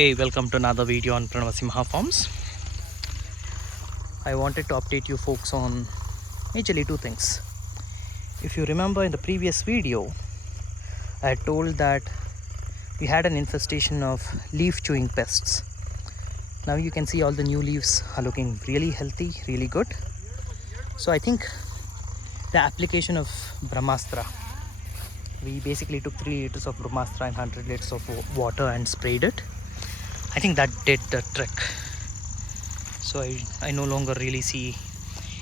Hey, welcome to another video on Pranavasimha Farms. I wanted to update you folks on majorly two things. If you remember in the previous video, I had told that we had an infestation of leaf chewing pests. Now you can see all the new leaves are looking really healthy, really good. So I think the application of Brahmastra, we basically took 3 liters of Brahmastra and 100 liters of water and sprayed it. I think that did the trick. So I no longer really see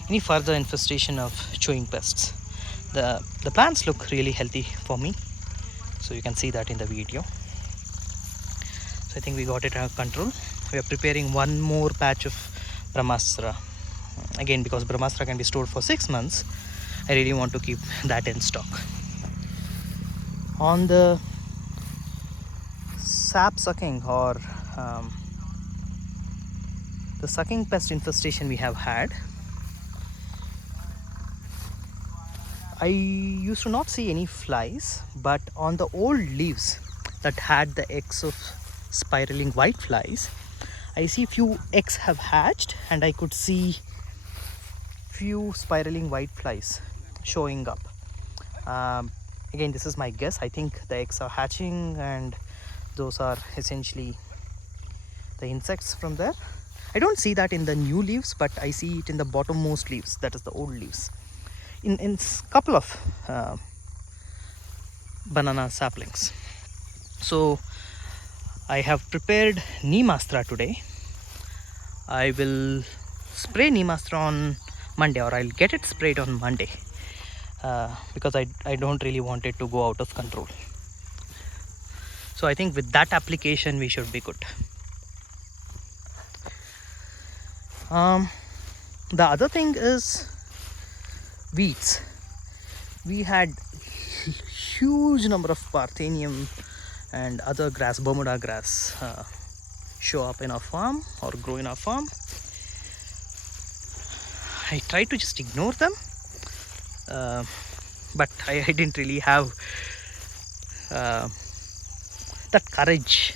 any further infestation of chewing pests. The plants look really healthy for me, so you can see that in the video. So I think we got it under control. We are preparing one more batch of Brahmastra. Again, because Brahmastra can be stored for 6 months, I really want to keep that in stock. On the sap sucking or the sucking pest infestation we have had, I used to not see any flies, but on the old leaves that had the eggs of spiraling white flies, I see few eggs have hatched and I could see few spiraling white flies showing up. Again, this is my guess. I think the eggs are hatching and those are essentially the insects from there. I don't see that in the new leaves, but I see it in the bottommost leaves, that is the old leaves. In couple of banana saplings. So I have prepared Neem Astra today. I will spray Neem Astra on Monday, or I'll get it sprayed on Monday, because I don't really want it to go out of control. So I think with that application we should be good. The other thing is weeds. We had huge number of Parthenium and other grass, Bermuda grass, show up in our farm or grow in our farm. I tried to just ignore them, but I didn't really have that courage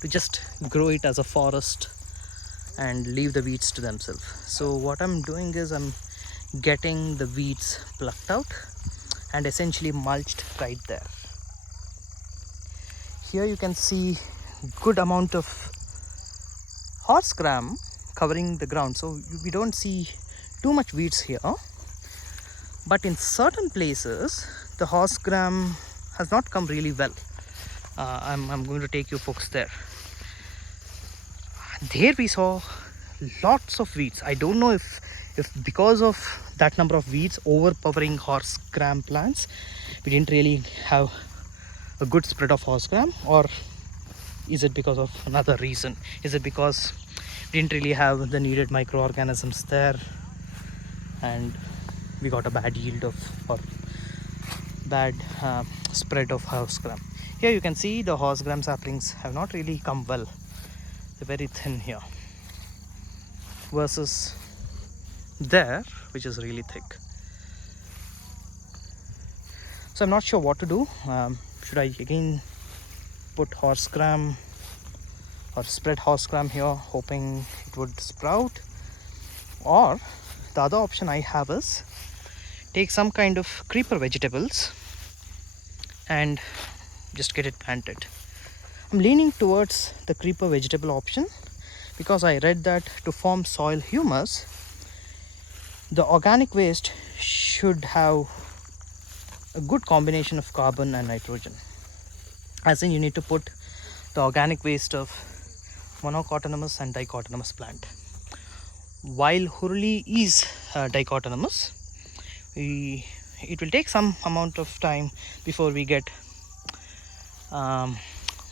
to just grow it as a forest and leave the weeds to themselves. So what I'm doing is I'm getting the weeds plucked out and essentially mulched right there. Here you can see good amount of horse gram covering the ground, so we don't see too much weeds here, but in certain places the horse gram has not come really well. I'm going to take you folks there. There we saw lots of weeds. I don't know if because of that number of weeds overpowering horse gram plants, we didn't really have a good spread of horse gram, or is it because of another reason? Is it because we didn't really have the needed microorganisms there and we got a bad yield of, or bad spread of horse gram? Here you can see the horse gram saplings have not really come well. They're very thin here versus there, which is really thick. So I'm not sure what to do. Should I again put horse gram or spread horse gram here hoping it would sprout, or the other option I have is take some kind of creeper vegetables and just get it planted. I'm leaning towards the creeper vegetable option because I read that to form soil humus, the organic waste should have a good combination of carbon and nitrogen. As in, you need to put the organic waste of monocotyledonous and dicotyledonous plant. While Hurley is dicotyledonous, it will take some amount of time before we get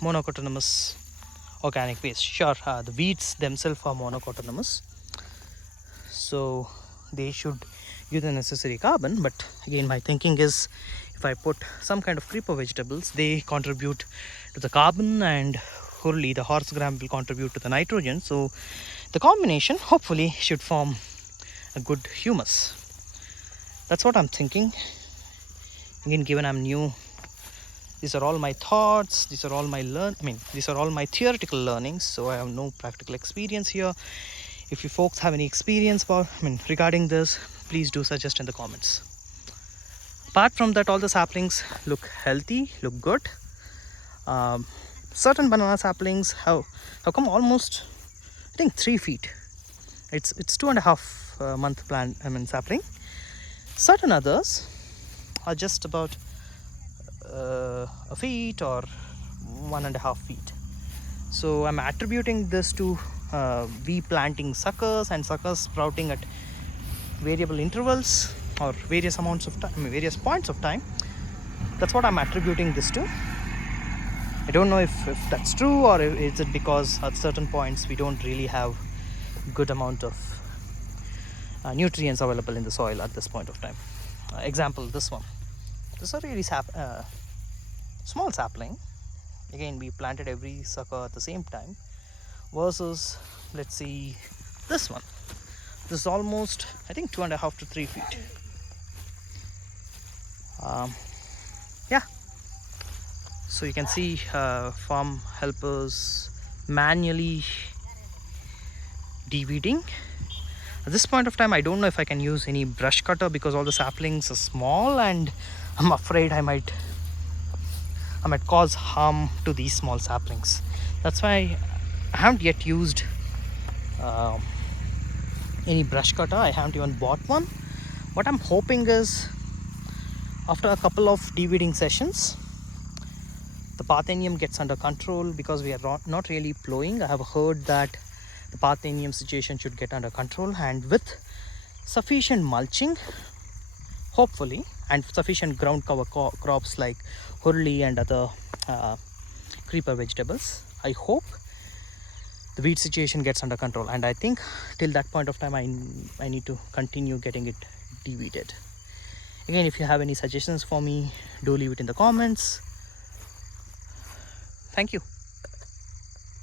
monocotyledonous organic waste. Sure, the weeds themselves are monocotyledonous, so they should give the necessary carbon, but again my thinking is if I put some kind of creeper vegetables, they contribute to the carbon and Hurley, the horse gram, will contribute to the nitrogen, so the combination hopefully should form a good humus. That's what I'm thinking. Again, given I'm new, These are all my thoughts, these are all my these are all my theoretical learnings, so I have no practical experience here. If you folks have any experience regarding this, please do suggest in the comments. Apart from that, all the saplings look healthy, look good. Certain banana saplings have come almost, I think, 3 feet. It's 2.5 month plant, sapling. Certain others are just about a feet or 1.5 feet. So I'm attributing this to we planting suckers and suckers sprouting at variable intervals or various amounts of time, various points of time. That's what I'm attributing this to. I don't know if that's true, or is it because at certain points we don't really have good amount of nutrients available in the soil at this point of time. Example, this one. This is a really small sapling. Again, we planted every sucker at the same time, versus, let's see, this one. This is almost, I think, 2.5 to 3 feet. Yeah, so you can see farm helpers manually deweeding. At this point of time, I don't know if I can use any brush cutter because all the saplings are small, and I'm afraid I might cause harm to these small saplings. That's why I haven't yet used any brush cutter. I haven't even bought one. What I'm hoping is, after a couple of deweeding sessions, the Parthenium gets under control, because we are not really plowing. I have heard that the Parthenium situation should get under control, and with sufficient mulching, hopefully, and sufficient ground cover crops like hurley and other creeper vegetables, I hope the weed situation gets under control. And I think till that point of time, I need to continue getting it deweeded. Again, if you have any suggestions for me, do leave it in the comments. Thank you.